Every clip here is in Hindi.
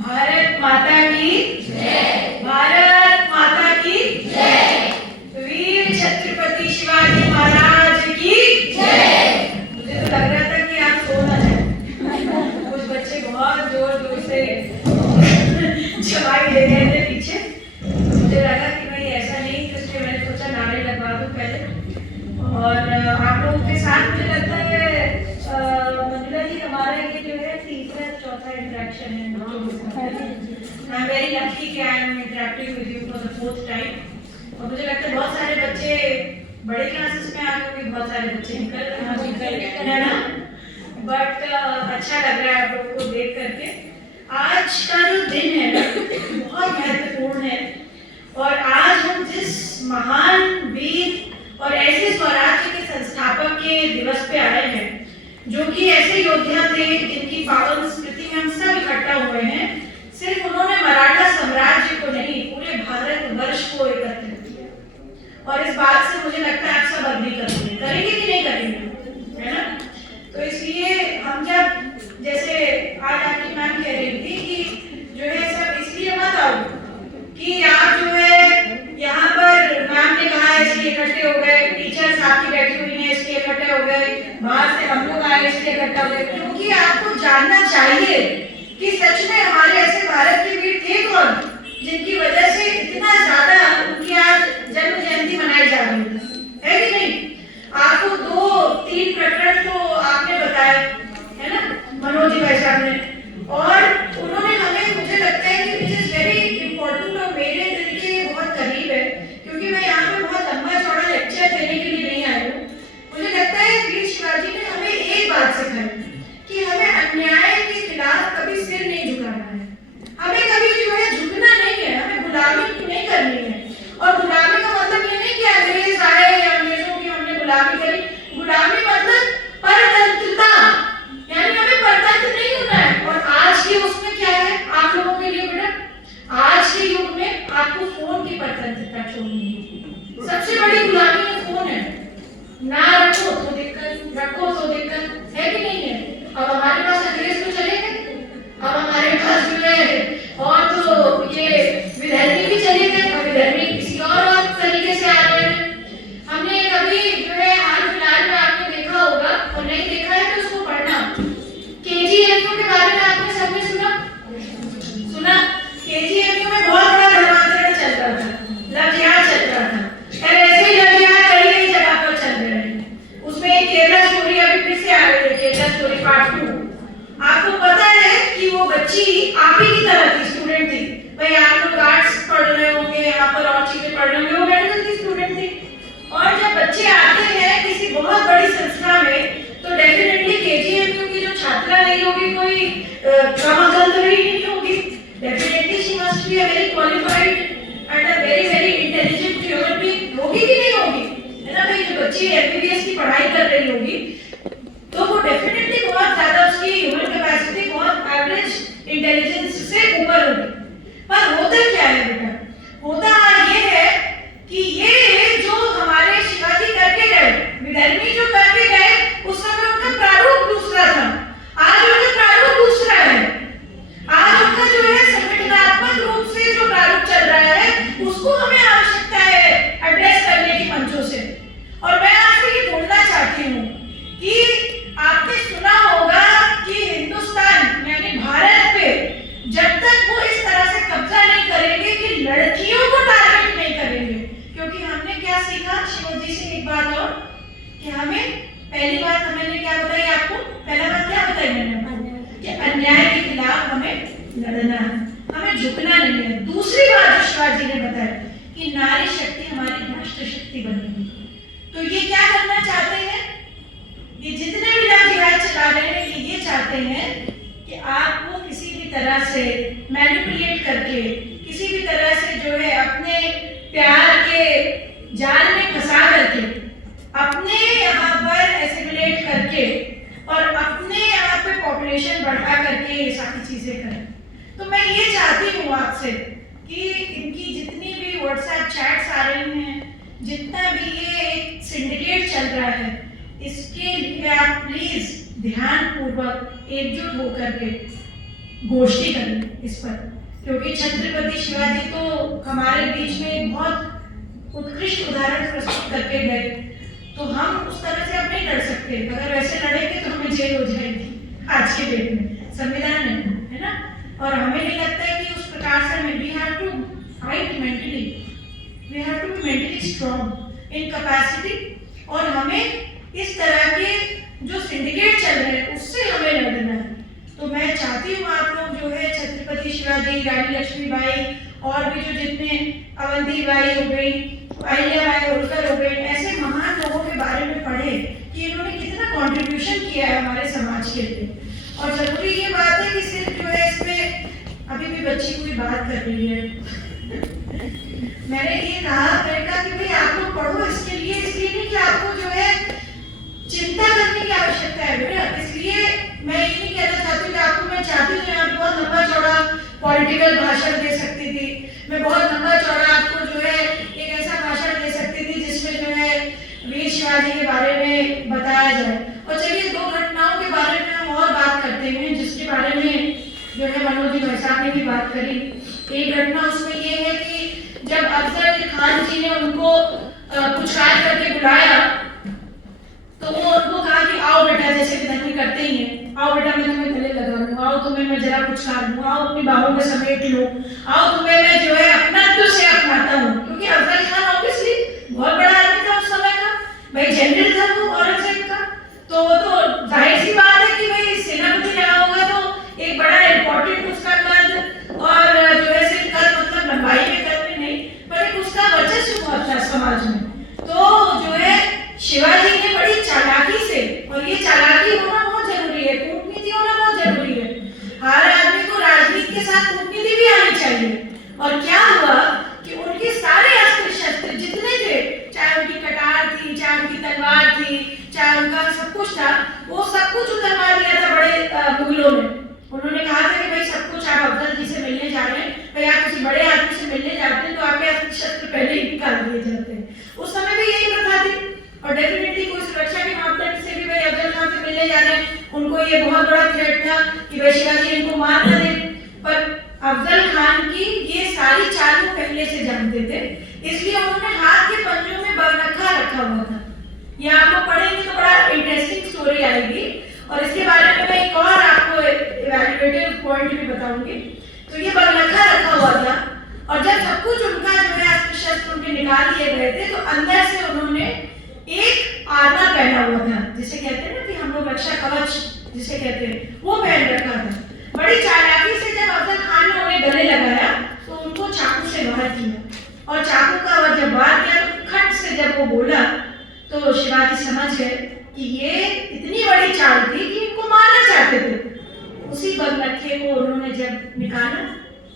भारत माता की जय। भारत माता की जय। वीर छत्रपति शिवाजी महाराज की जय। मुझे तो लग रहा था कि आप सो ना जाए। कुछ बच्चे बहुत जोर जोर से जवाई दे रहे थे पीछे। मुझे लगा कि भाई ऐसा नहीं, तो इसलिए मैंने सोचा नारे लगवा दूं पहले। और आप लोगों के साथ मुझे लगता है मंजुला जी हमारा ये जो है तीसरा चौथा इंटरेक्शन है। I'm very lucky कि I am interacting with you for the fourth time। और मुझे लगता है बहुत सारे बच्चे बड़े क्लासेस में आ गए, बहुत सारे बच्चे निकल है ना, बट अच्छा लग रहा है आप लोगों को देख करके। आज का जो दिन है ना बहुत महत्वपूर्ण है, और आज हम जिस महान वीर और ऐसे स्वराज्य के संस्थापक के दिवस पे आए हैं, जो कि ऐसे योद्धा थे जिनकी पावन स्मृति में हम सब इकट्ठा हुए हैं। सिर्फ उन्होंने मराठा साम्राज्य को नहीं, पूरे भारत वर्ष को एकत्रित किया, और इस बात से मुझे लगता है आप सब अग्री करेंगे कि नहीं करेंगे, है ना। तो इसलिए हम जब जैसे आज आपकी मैम कह रही थी कि जो है सब इसलिए मत आओ कि आप जो है यहाँ पर मैम ने कहा है इसलिए इकट्ठे हो गए, टीचर्स आपकी बैठी हुई हैं इसलिए इकट्ठे हो गए, बाहर से हम लोग आए इसलिए इकट्ठा हो गए, क्योंकि आपको जानना चाहिए कि सच में हमारे ऐसे भारत के वीर थे कौन जिनकी वजह से इतना ज्यादा उनकी आज जन्म जयंती मनाई जा रही है कि नहीं। आपको 2-3 प्रकरण तो आपने बताए, है ना, मनोज जी भाई साहब ने, और उन्होंने हमें, मुझे लगता है कि विच इज वेरी इंपॉर्टेंट और मेरे दिल के बहुत करीब है, क्योंकि मैं यहाँ पे बहुत लंबा चौड़ा लेक्चर देने के लिए नहीं आई हूँ। मुझे लगता है वीर शिवाजी ने हमें एक बात सिखाई कि हमें अन्याय के खिलाफ कभी सिर नहीं झुकाना है, हमें कभी जो है झुकना नहीं है, हमें गुलामी नहीं करनी है। और गुलामी का मतलब ये नहीं कि अंग्रेज आए या अंग्रेजों की हमने गुलामी करी, गुलामी मतलब परतंत्रता, यानी हमें परतंत्र नहीं होना है। और आज के उसमें क्या है आप लोगों के लिए बेटा, आज के युग में आपको फोन की परतंत्रता छोड़नी है। सबसे बड़ी गुलामी में फोन है, ना रखो तो दिक्कत, रखो तो दिक्कत, है कि नहीं है। अब हमारे पास अंग्रेज तो चले गए, अब हमारे पास जो है और तो ये विधर्मी भी चले गए, और विधर्मी किसी और तरीके से आ रहे हैं। हमने कभी जो है हाल फिलहाल में आपने देखा होगा, और नहीं देखा है तो उसको पढ़ना, केजीएफयू के बारे में आपने सबने सुना। केजीएफयू में बहुत बड़ा धर्मांतरण चल रहा था, लव जिहाद चल रहा था, और ऐसे ही लव जिहाद कई जगह पर चल रहे हैं। उसमें एक केरला स्टोरी अभी फिर से आ गई है, केरला स्टोरी पार्ट 2। आपको पता है कि वो बच्ची आप ही की तरह थी, स्टूडेंट थी। भाई आप लोग आर्ट्स पढ़ रहे होंगे, यहाँ पर और चीजें पढ़ रहे होंगे, वो मेडिकल की स्टूडेंट थी। और जब बच्चे आते हैं किसी बहुत बड़ी संस्था में, तो डेफिनेटली केजीएफयू की जो छात्रा नहीं होगी कोई कमागंध नहीं होगी, definitely she must be a very qualified and a very very intelligent human being, होगी कि नहीं होगी, है ना भाई। जो बच्ची एमबीबीएस की पढ़ाई कर रही होगी तो वो डेफिनेटली बहुत ज्यादा उसकी ह्यूमन कैपेसिटी बहुत एवरेज इंटेलिजेंस से ऊपर होगी। पर होता क्या है बेटा, होता ये है कि ये जो हमारे शिवाजी करके गए, विधर्मी जो करके गए, उस समय उनका प्रारूप दूसरा था, आज उनका प्रारूप दूसरा है। आज उनका जो है संगठनात्मक रूप से जो प्रारूप चल रहा है, उसको हमें आवश्यकता है एड्रेस करने की मंचों से। और मैं आपसे ये बोलना चाहती हूँ कि आपने सुना होगा कि हिंदुस्तान यानी भारत पे जब तक वो इस तरह से कब्जा नहीं करेंगे कि लड़कियों को टारगेट नहीं करेंगे, क्योंकि हमने क्या सीखा शिवाजी से, एक बात और कि हमें पहली बात हमने क्या बताई आपको, पहला बात क्या बताई मैंने कि अन्याय के खिलाफ हमें लड़ना है, हमें झुकना नहीं है। दूसरी बात जो शिवाजी ने बताया कि नारी शक्ति हमारी राष्ट्र शक्ति बनेगी। तो ये क्या करना चाहते हैं, ये जितने भी लव जिहाद चला रहे हैं, ये चाहते हैं कि आपको किसी भी तरह से मैनिपुलेट करके, किसी भी तरह से जो है अपने प्यार के जाल में फंसा करके, अपने यहाँ पर एसिमुलेट करके, और अपने यहाँ पे पॉपुलेशन बढ़ा करके ये सारी चीजें करें। तो मैं ये चाहती हूँ आपसे कि इनकी जितनी भी व्हाट्सएप चैट्स आ रही हैं, जितना भी ये एक सिंडिकेट चल रहा है, इसके लिए आप प्लीज ध्यान पूर्वक एकजुट होकर के गोष्ठी करनी इस पर, क्योंकि छत्रपति शिवाजी तो हमारे बीच में एक बहुत उत्कृष्ट उदाहरण प्रस्तुत करके गए। तो हम उस तरह से अब नहीं लड़ सकते, अगर वैसे लड़ेंगे तो हमें जेल हो जाएगी आज के डेट में, संविधान नहीं है ना। और हमें नहीं लगता है कि उस प्रकार से हमें we have to fight mentally, we have to be mentally strong in capacity. और हमें इस तरह के जो सिंडिकेट चल रहे हैं उससे हमें लड़ना है। तो मैं चाहती हूँ आप लोग जो है छत्रपति शिवाजी, रानी लक्ष्मीबाई और भी जो जितने अवंती बाई हो गई, अहिल्याबाई होलकर हो गई, ऐसे महान लोगों के बारे में पढ़े कि इन्होंने कितना कंट्रीब्यूशन किया है हमारे समाज के लिए। और जरूरी ये बात है कि सिर्फ जो है इसमें अभी भी बच्ची कोई बात कर रही है मैंने ये कहा कि भाई आप लोग पढ़ो इसके लिए, इसलिए नहीं कि आपको जो है चिंता करने की आवश्यकता है बेटा। इसलिए मैं ये नहीं कहना चाहती कि आपको, मैं चाहती हूँ यहाँ बहुत लंबा चौड़ा पॉलिटिकल भाषण दे सकती थी, मैं बहुत लंबा चौड़ा आपको जो है एक ऐसा भाषण दे सकती थी जिसमें जो है वीर शिवाजी के बारे में बताया जाए। और चलिए दो घटनाओं के बारे में हम और बात करते हैं जिसके बारे में जो है मनोज जी भाई ने भी बात करी। एक घटना उसमें ये है कि जब अफजल खान जी ने उनको पुचकार करके बुलाया तो वो उनको कहा कि आओ बेटा, जैसे विधान करते ही हैं, आओ बेटा मैं तुम्हें गले लगा लूं, आओ तुम्हें मैं जरा पुचकार लूं, आओ अपनी बाहों में समेट लो, आओ तुम्हें मैं जो है अपना तुझ से अपनाता हूँ। क्योंकि अफजल खान ऑब्वियसली बहुत बड़ा आदमी था उस समय का, भाई जनरल था वो औरंगजेब का, तो वो तो जाहिर सी बात है कि भाई सेनापति रहा होगा तो एक बड़ा इंपॉर्टेंट उसका कद और जो है सिर्फ कद मतलब लंबाई में कद में नहीं, पर एक उसका वर्चस्व बहुत था समाज में। तो जो है शिवाजी ने बड़ी चालाकी से, और ये चालाकी होना बहुत जरूरी है, कूटनीति होना बहुत जरूरी है, हर आदमी को राजनीति के साथ कूटनीति भी आनी चाहिए। और क्या हुआ कि उनके सारे अस्त्र शस्त्र जितने थे, चाहे उनकी कटार थी, चाहे उनकी तलवार थी, चाहे उनका सब कुछ था, वो सब कुछ उतरवा दिया था बड़े मुगलों ने। उन्होंने कहा था कि भाई सब कुछ आप अफजल जी से मिलने जा रहे हैं, भाई आप किसी बड़े आदमी से मिलने जाते हैं तो आपके अस्त्र शस्त्र पहले ही निकाल दिए जाते हैं। उस समय भी यही प्रथा थी। और डेफिनेटली कोई सुरक्षा के मापदंड से भी भाई अफजल खान से मिलने जा रहे हैं, उनको ये बहुत बड़ा थ्रेट था कि भाई शिवाजी इनको मार न दे। पर अफजल खान की ये सारी चालें पहले से जानते थे, इसलिए उन्होंने हाथ के पंजों में बरनखा रखा हुआ था। ये आप लोग पढ़ेंगे तो बड़ा इंटरेस्टिंग स्टोरी आएगी, और इसके बारे में मैं एक और आपको इवैल्यूएटिव पॉइंट भी बताऊंगी। तो ये बरनखा रखा हुआ था, और जब सब कुछ उनका जो है अस्त्र शस्त्र उनके निकाल दिए गए थे तो अंदर से उन्होंने एक आर्मर पहना हुआ था, जिसे कहते हैं ना कि हम लोग रक्षा कवच जिसे कहते हैं, वो पहन रखा था। बड़ी चालाकी से जब अफजल खान ने उन्हें गले लगाया तो उनको चाकू से वार किया, और चाकू का जब वार किया तो खट से जब वो बोला तो शिवाजी समझ गए कि ये इतनी बड़ी चाल थी कि इनको मारना चाहते थे। उसी बरनखे को उन्होंने जब निकाला,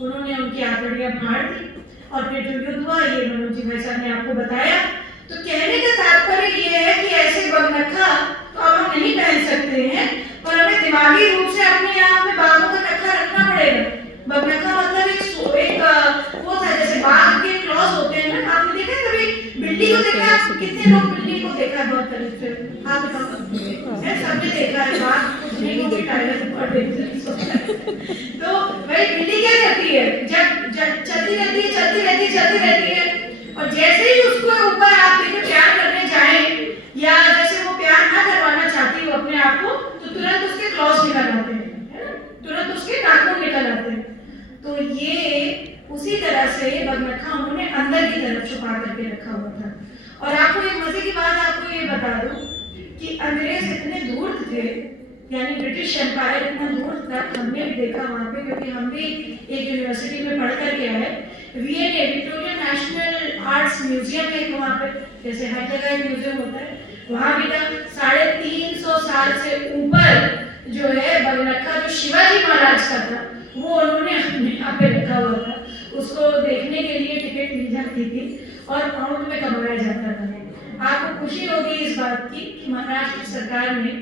उन्होंने उनकी आंतड़ियां फाड़ दी, और फिर जो युद्ध हुआ ये मनोज जी भाई साहब ने आपको बताया। तो कहने का तात्पर्य ये है कि ऐसे बरनखा तो अब हम नहीं पहन सकते हैं, पर हमें दिमागी रूप से अपने यहाँ पे बाघों का नखा रखना पड़ेगा। बरनखा मतलब एक वो था जैसे बाघ के क्लॉज होते हैं ना, आपने देखा कभी बिल्ली को देखा है? कितने लोग बिल्ली को देखा है बहुत तरह से, हाँ बताओ। सबने देखा है, बाघ नहीं को भी टाइगर पर तो भाई बिल्ली क्या करती है, जब चलती रहती है, और जैसे ही उसको ऊपर आप देखो प्यार करने जाए, या जैसे वो प्यार ना करवाना चाहती हो अपने आप को, तो तुरंत उसके क्लॉज निकल आते हैं, है ना, तुरंत उसके नाखून निकल आते हैं। तो ये उसी तरह से बरनखा उन्होंने अंदर की तरफ छुपा करके रखा हुआ था। और आपको एक मजे की बात आपको ये बता दूं कि अंग्रेज इतने दूर थे, यानी ब्रिटिश एम्पायर इतना दूर था, हमने भी देखा वहाँ पे, क्योंकि हम भी एक यूनिवर्सिटी में पढ़ करके आए। VNA Victoria national arts museum है वहाँ पे, जैसे हर जगह म्यूजियम होता है, वहाँ भी था। 350 साल से ऊपर जो है बरनखा जो शिवाजी महाराज का था वो उन्होंने अपने यहाँ पे रखा हुआ था। उसको देखने के लिए टिकट ली जाती थी और पाउंड में कमाया जाता था। आपको खुशी होगी इस बात की कि महाराष्ट्र सरकार ने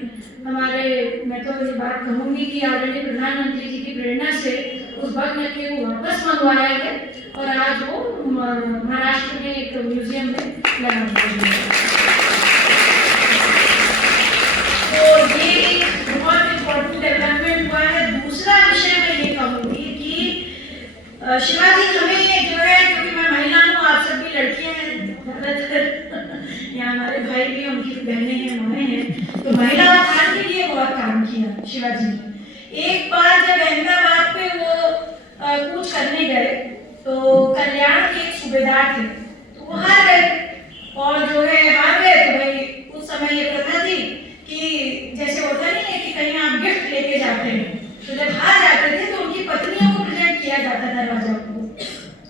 हमारे, मैं तो ये बात कहूँगी कि आदरणीय प्रधानमंत्री जी की प्रेरणा से उस बरनखे को वापस मंगवाया है, और आज वो महाराष्ट्र में एक म्यूजियम में लगा हुआ है। तो ये बहुत इम्पोर्टेंट डेवलपमेंट हुआ है। दूसरा विषय मैं ये शिवाजी हमें जो है, क्योंकि मैं महिला हूँ, आप सब भी लड़कियां हैं ज़्यादातर, यहाँ हमारे भाई भी हैं, उनकी बहनें हैं, माएँ हैं, तो महिला उत्थान के लिए बहुत काम किया शिवाजी ने। एक बार जब अहमदाबाद पे वो कूच करने गए तो कल्याण के एक सूबेदार थे, तो वो हार गए, और जो है हार गए तो भाई उस समय ये प्रथा थी कि जैसे होता नहीं है कि कहीं आप गिफ्ट लेके जाते हैं, तो जब हार जाते थे तो उनकी पत्नियों को प्रेजेंट किया जाता था राजा को।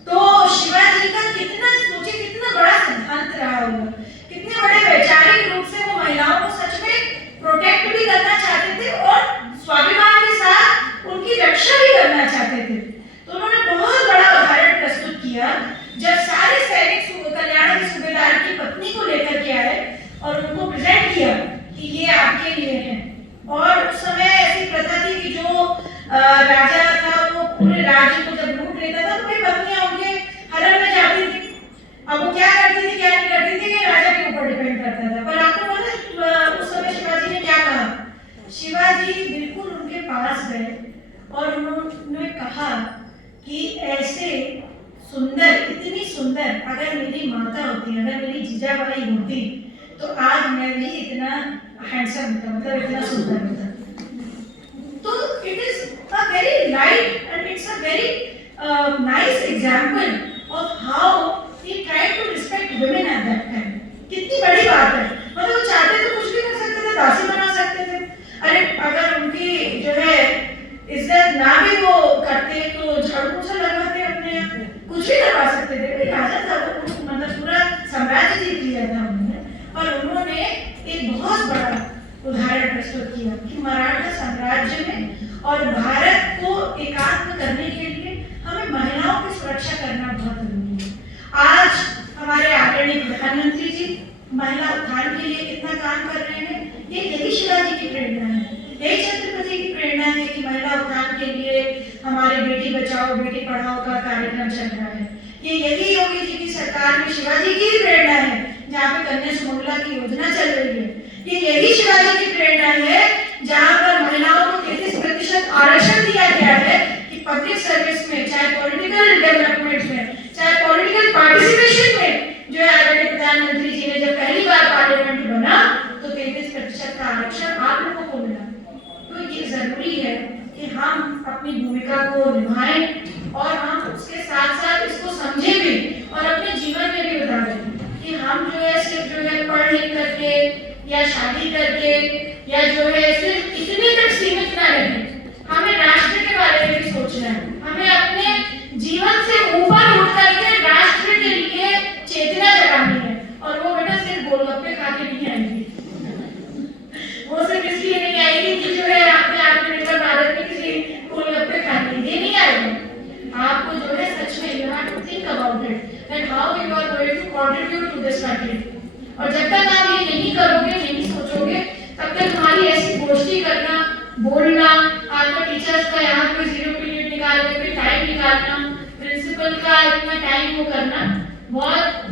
तो शिवाजी का कितना सोचे, कितना बड़ा सिद्धांत रहा होगा, कितने बड़े वैचारिक रूप से वो महिलाओं को सच में प्रोटेक्ट भी करना चाहते थे और स्वाभिमान के साथ उनकी रक्षा भी करना चाहते थे। तो उन्होंने बहुत बड़ा उदाहरण प्रस्तुत किया जब सारे सैनिक कल्याण के सूबेदार की पत्नी को लेकर के आए और उनको प्रेजेंट किया कि ये आपके लिए है। और उस समय ऐसी प्रथा थी कि जो राजा था वो पूरे राज्य को जब लूट लेता था तो फिर पत्नियां उनके हरम में जाती थी। अब वो क्या करती थी क्या नहीं करती थी ये राजा के ऊपर डिपेंड करता था। पर आपको पता है उस समय शिवाजी ने क्या कहा? शिवाजी बिल्कुल उनके पास गए और उन्होंने कहा कि ऐसे सुंदर, इतनी सुंदर अगर मेरी माता होती, अगर मेरी जीजाबाई होती तो आज मैं भी इतना हैंडसम होता, मतलब इतना सुंदर होता। तो it is a very light and it's a very nice example of how he tried to respect women at that time. कितनी बड़ी बात है, मतलब वो चाहते तो कुछ भी कर सकते थे, दासी बना सकते थे। अरे अगर उनकी जो है इज्जत ना भी वो करते तो झाड़ू पोछा लगवाते अपने यहाँ, कुछ भी करवा सकते थे। राजा था वो, मतलब पूरा साम्राज्य जीत लिया था उन्होंने। और उन्होंने एक बहुत बड़ा उदाहरण प्रस्तुत किया कि मराठा साम्राज्य में और भारत को एकात्म करने के लिए हमें महिलाओं की सुरक्षा करना बहुत जरूरी है। आज हमारे आदरणीय प्रधानमंत्री जी महिला उत्थान के लिए कितना काम कर रहे हैं, ये यही शिवाजी की प्रेरणा है, यही छत्रपति की प्रेरणा है कि महिला उत्थान के लिए हमारे बेटी बचाओ बेटी पढ़ाओ का कार्यक्रम चल रहा है। ये यही योगी जी की सरकार में शिवाजी की प्रेरणा है जहाँ पे कन्या सुमंगला की योजना चल रही है। ये यही शिवाजी की प्रेरणा है जहाँ पर महिलाओं को 33% आरक्षण दिया गया है कि पब्लिक सर्विस में, चाहे पॉलिटिकल डेवलपमेंट में, चाहे पॉलिटिकल पार्टिसिपेशन में, जो है आदरणीय प्रधानमंत्री जी ने जब पहली बार पार्लियामेंट बना तो 33% का आरक्षण आप लोगों को मिला। तो ये जरूरी है कि हम अपनी भूमिका को निभाएं और हम उसके साथ साथ इसको समझें भी और अपने जीवन में भी उतारें कि हम जो है सिर्फ जो है पढ़ लिख करके या शादी करके या जो है सिर्फ इतने तक सीमित ना रहें। हमें राष्ट्र के बारे में भी सोचना है, हमें अपने जीवन से ऊपर उठ करके राष्ट्र के लिए चेतना जगानी है। और वो बेटा सिर्फ गोलगप्पे खा के नहीं आएगी, वो सिर्फ इसलिए नहीं आएगी कि जो है आपने आत्मनिर्भर भारत में किसी गोलगप्पे खाने, ये नहीं आएगा। आपको जो है सच में you have to think about it that how you are going to contribute to this country. और जब तक आप ये नहीं करोगे, नहीं सोचोगे, तब तक हमारी ऐसी गोष्ठी करना, बोलना, आपका टीचर्स का यहाँ कोई 0 पीरियड निकाल के कोई टाइम निकालना, प्रिंसिपल का इतना टाइम वो करना बहुत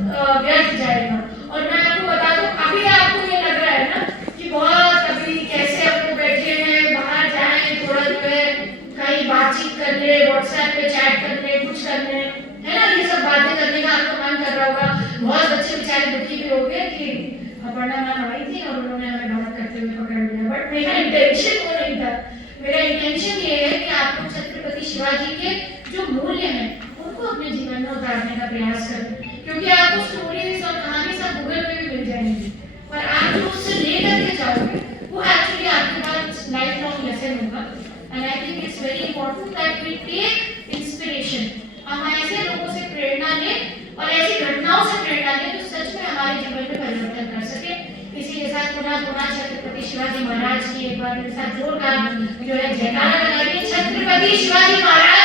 व्यर्थ जाएगा। और मैं आपको बता दूं, अभी आपको ये लग रहा है ना कि बहुत अभी कैसे आपको बैठे हैं, बाहर जाएं, थोड़ा जो है कहीं बातचीत कर ले, व्हाट्सएप पे चैट कर ले, कुछ कर ले, है ना, ये सब बातें करने का आपका मन कर रहा होगा। बहुत बच्चे बेचारे दुखी भी हो गए कि अपर्णा मैम आई थी और उन्होंने हमें बात करते हुए पकड़ लिया। बट मेरा इंटेंशन वो नहीं था। मेरा इंटेंशन ये है कि आप लोग छत्रपति शिवाजी के जो मूल्य हैं उनको अपने जीवन में उतारने का प्रयास करें, क्योंकि आपको स्टोरीज और कहानी सब गूगल पे भी मिल जाएंगी, पर आप जो उससे लेकर के जाओगे वो एक्चुअली आपके पास लाइफ लॉन्ग लेसन होगा। And I think it's very important that we take inspiration, हम ऐसे लोगों से प्रेरणा लें और ऐसी घटनाओं से प्रेरणा लें जो सच में हमारे जीवन में परिवर्तन कर सके। इसी के साथ पुनः छत्रपति शिवाजी महाराज की एक बार मेरे साथ जोरदार जो है जयकारा लगाइए। छत्रपति शिवाजी महाराज